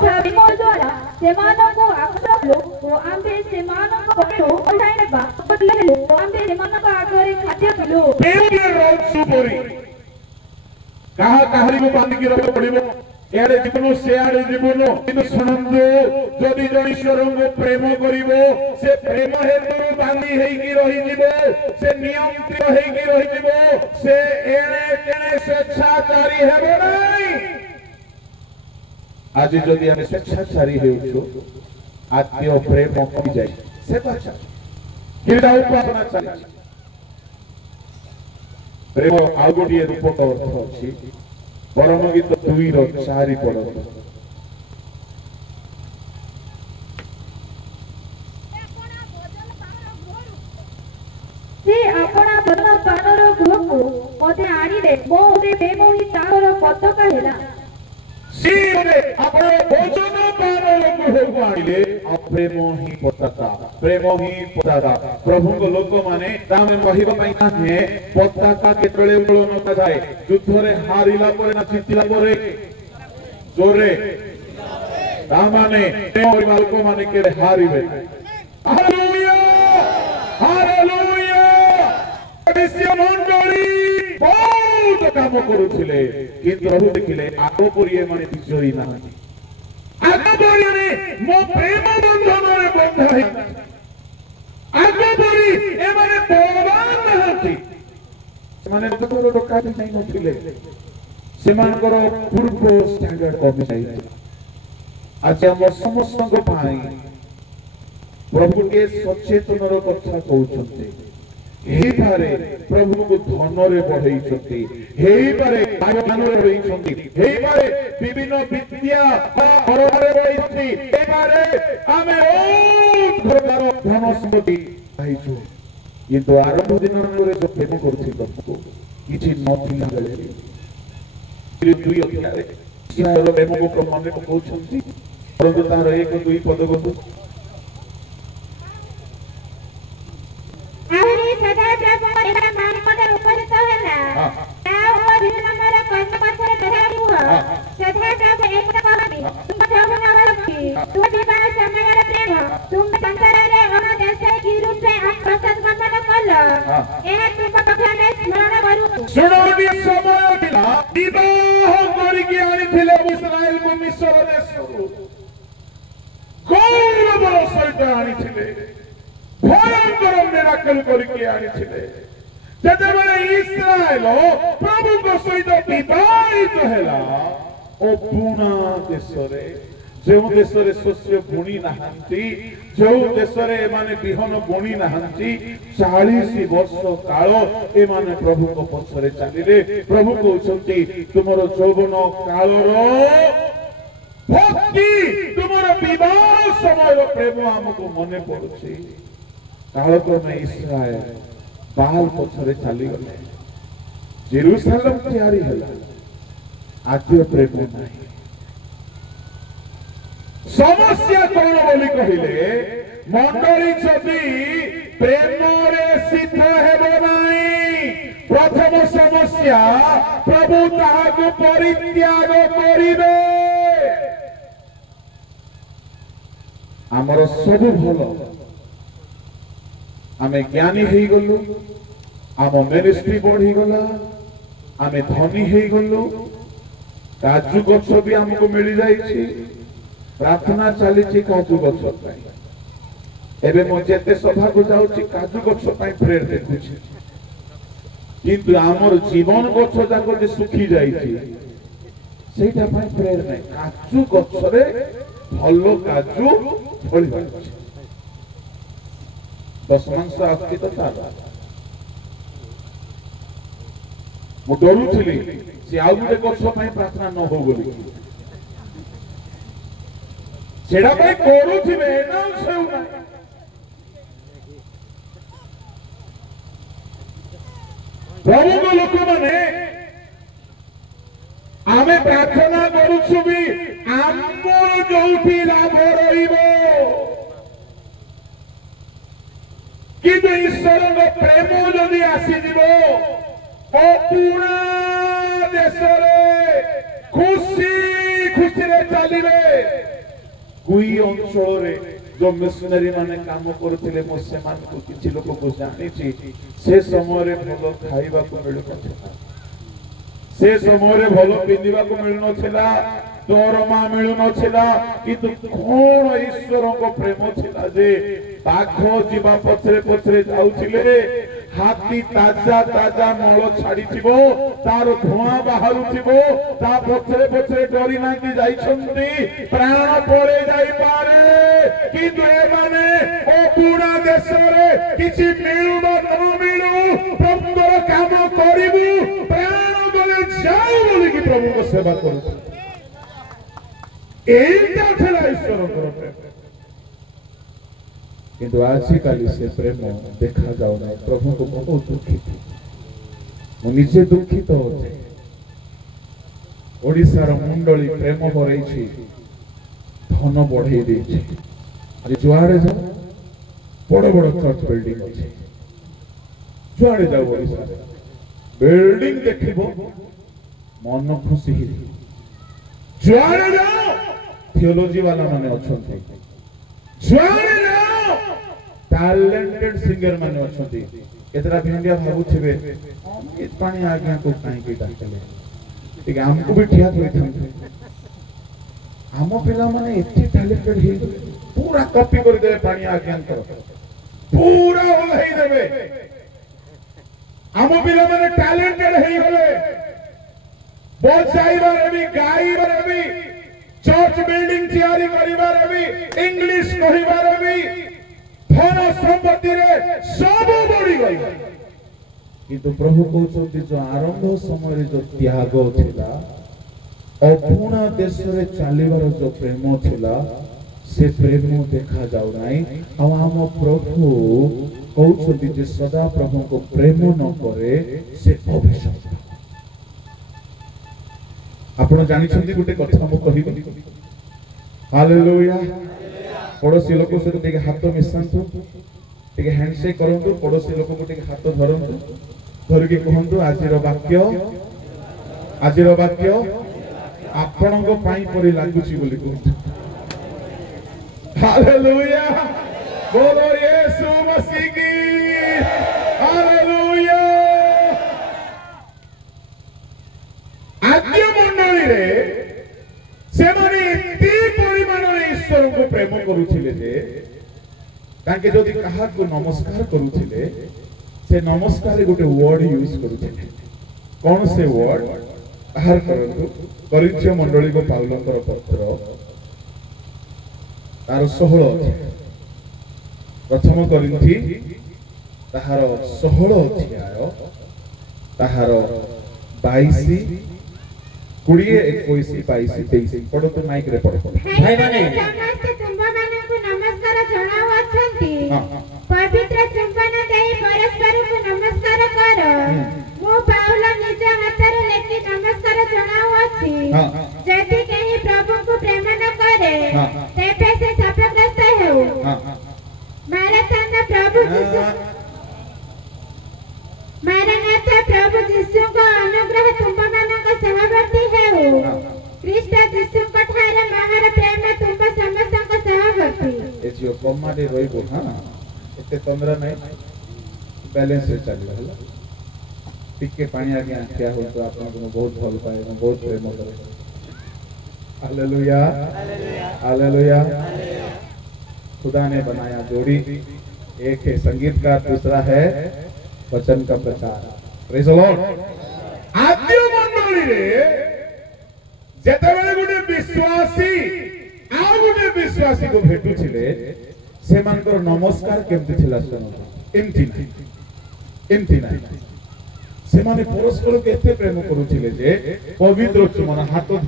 तथा प्रेम द्वारा सेमानको आकर्षण ओ आम्भे सेमानको पकेटो उठाइनेबा बदलेलो आम्भे सेमानको आगरे खाद्य पिलो प्रेम रोग सुपोरी कहा कहारी को बांध के रख पड़िबो एडे जीवन से आडे जीवन किंतु सुनंदो जदि जन ईश्वर को प्रेम करिवो से प्रेम हेतु बांधी हेई की रही जीवो से नियंत्रित हेई की रही जीवो से एणे केणे स्वेच्छाचारी हेबो नहीं आज जदि हम स्वेच्छाचारी हेउछु आत्मीय प्रेम कमी जाय से बाचा किरडा उपासना चली प्रेम आउ गोटे रूपक अर्थ अछि परम गीत 2 रो 4 पढ़ से अपना बदन पानर गृह को मते आनिले मोते प्रेम ही तार पताका हेला से अपने भोजन पानर गृह को आनिले प्रेम ही पताका प्रभु को लोक माने तामे कहिबा पई काहे पताका केतळे उडोन न जाय युद्ध रे हारिला परे ना जितिला परे जोरे तामाने प्रेम लोक माने के हारिबे हालेलुया हालेलुया विश्व मंडली बहुत काम करूथिले किंतु प्रभु देखिले आगो परिये माने विजयी नाही आगो परिये मो प्रेम बंधन रे बंध है आगो परी ए माने बलवान नहति माने तोरो रोका भी नहीं नथिले सेमानकर पूर्व स्टैंडर्ड कमी जाई आज हम समस्त पाई प्रभु के सचेतन रो कथा कहउछन्ते हेई पारे प्रभु को धन रे बढ़ई छथि हेई पारे ज्ञान रे बढ़ई छथि हेई पारे विभिन्न विद्या और रे बढ़ई छथि हेई पारे आमे ओ प्रकार धन सम्पत्ति पाइछु किंतु आरंभ दिन रे जो प्रेम करथि तको किछि नथिला बेले दुई अध्याय ईश्वर प्रेम को मन को कहउछन्ति परंतु तार 1 2 पद को आहुरी सदा प्रभु एका मान पदर उपस्थित होला ताओ दिन नंबर कर्म पत्थर धराई हुआ सदा प्रभु एक कहबी तुम प्रभु नावलकी तू विवाह समय रे प्रेम तुम संसार रे हम देश की रूप से हम प्रसाद गमन कल ए तुम कथा में स्मरण करू सुनो भी समय दिला विवाह करी के आनी थिले इस्राएल को मिस्र देश गौरव सहित आनी थिले भयंकर मिराकल करके आनी थिले जदबले इस्राएल प्रभु को सहित विवाहित हैला ओ पुना देशरे जो देशरे शस्य बुणी नाहंती जो देशरे माने बिहन बुणी नाहंती 40 वर्ष काल ए माने प्रभु को पछरे चलिले प्रभु कहउछंती तुमरो यौवन कालरो भक्ति तुमरो विवाह समय प्रेम हमको मने पड़ुछि कालक्रमे इस्राएल बाल पछरे चली गले जेरूशलेम तैयारी हला आद्य प्रेम नहीं समस्या कौन बोली कहिले मंडली जदि प्रेम रे सिद्ध हेबो नहीं प्रथम समस्या प्रभु ताहाको परित्याग करिबे हमर सब भलो आमे ज्ञानी हेई गलु आम मिनिस्ट्री बढ़ी गला आमे धनी हेई गलु काजू गछ भी हमको मिल जाइछि प्रार्थना चली काजू गछ एबे मो जेते सभा को जाउछि काजू गछ पई प्रेयर देखुछि किंतु हमर जीवन गछ जाको जे सुखी जाइछि सेटा पई प्रेयर नै काजू गछ रे भलो काजू फळि बाछि 10 मांस आस्ति तो तारा मो डरुथिली से आउ गुटे गछ पई प्रार्थना न हो बोली सेडा पई करूथिबे ना सेउना प्रभु को लोक माने आमे प्रार्थना करूछु भी आमर जोठी लाभ रहिबो किंतु ईश्वर प्रेम जदि आसी जीवो पूरा देश खुशी खुशी रे चलिए कुई अंचल जो मिशनरी माने काम करथिले मो सेमान को किछि लोक को जानिछि से समय रे भलो खाइबा को मिलु नथिला से समय रे भलो पिंदिबा को मिलु नथिला दरमा मिलु नथिला किंतु कोन ईश्वर को प्रेम थिला जे पाखो जीवा पछरे पछरे जाउथिले हाथी ताजा ताजा मल छाड़ी थिबो तार धुआं बाहरु थिबो ता पछरे पछरे डरी नाकी जाइछंती प्राण पळे जाई पारे किंतु ए माने ओ पुरा देश रे किछि मिलु बा न मिलु प्रभुर काम करिबु प्राण गले जाऊ बोली कि प्रभु को सेवा करू एटा थला ईश्वर को प्रेम किंतु आजिकाली से प्रेम देखा जाऊ ना प्रभु को बहुत दुखित मुझे दुखित होते ओडिशार मंडली प्रेम हरई धन बढ़े दे जुआड़े जाओ बड़ बड़ चर्च बिल्डिंग अच्छे जुआड़े जाओ ओडिशा बिल्डिंग देखिबो मन खुशी जुआड़े जाओ थियोलॉजी वाला माने अछंती जुआड़े जाओ टैलेंटेड सिंगर माने अछंती एतरा भिंडिया भाबुथिबे ए पानी आज्ञा को काई के डाकले ठीक हमको भी ठिया होई थन हम पिला माने एते टैलेंटेड हे पूरा कॉपी कर देबे पानी आज्ञा कर पूरा ओलही देबे हम पिला माने टैलेंटेड हे होले बजाइबारे भी गाइबारे भी चर्च बिल्डिंग तैयारी करिबारे भी इंग्लिश कहिबारे भी धन संपत्ति रे सब बढ़ी गई किंतु प्रभु कहते जो आरंभ समय जो त्याग थिला अपुणा देश रे चलिबार जो प्रेम थिला से प्रेम देखा जाऊ नाही आ हम प्रभु कहते जे सदा प्रभु को प्रेम न करे से अभिशाप आपण जानि छथि गुटे कथा मो कहिबी हालेलुया पड़ोसी लोक से टिके हाथ मिसांतु टिके हैंडशेक करंतु पड़ोसी लोक को टिके हाथ धरंतु धरके कहंतु आजिर वाक्य आपन को पाई परि लागुची बोली कहंतु हालेलुया बोलो यीशु मसीह की हालेलुया आद्य मंडली रे से माने इति परिमाण रे ईश्वर को प्रेम करूथिले जे ताके जदी कहा को नमस्कार करूथिले से नमस्कार गोटे वर्ड यूज करूथिले कोन से वर्ड बाहर करंतु करिन्थियो मंडली को पाउलंकर पत्र तार 16 अध्याय प्रथम करिन्थी ताहार 16 अध्याय ताहार 22 कुड़िए 21 22 23 पढ़ो तो माइक रे पढ़ो भाई माने समस्त तुम्बा माने को नमस्कार जणाव अछंती पवित्र चुंबन देई परस्पर को नमस्कार करो मो पाउल निज हाथ रे लेखि नमस्कार जणाव अछि जति कहीं प्रभु को प्रेम न करे तेबे से शापग्रस्त हेउ मारथन प्रभु यीशु मारनाथ प्रभु यीशु को अनुग्रह तुम मानक सहवर्ती हेउ ख्रीष्ट यीशु को ठारे महार प्रेम तुम समस्त को सहवर्ती ए जियो कम्मा दे रहिबो हां एते तंद्रा नै बैलेंस रे चली हला टिके पानी आगे आखिया हो तो आपन को बहुत भल पाए बहुत प्रेम करे हालेलुया हालेलुया खुदा ने बनाया जोड़ी एक है संगीत का दूसरा है वचन का प्रचार प्रेज द लॉर्ड आद्य मंडली रे जेतेबेले गुटे विश्वासी आ गुटे विश्वासी को भेटु छिले से मानकर नमस्कार केमति थिला सुनो एमति नाही से माने परस्पर केते प्रेम करू छिले जे पवित्र चुमन हाथ धरि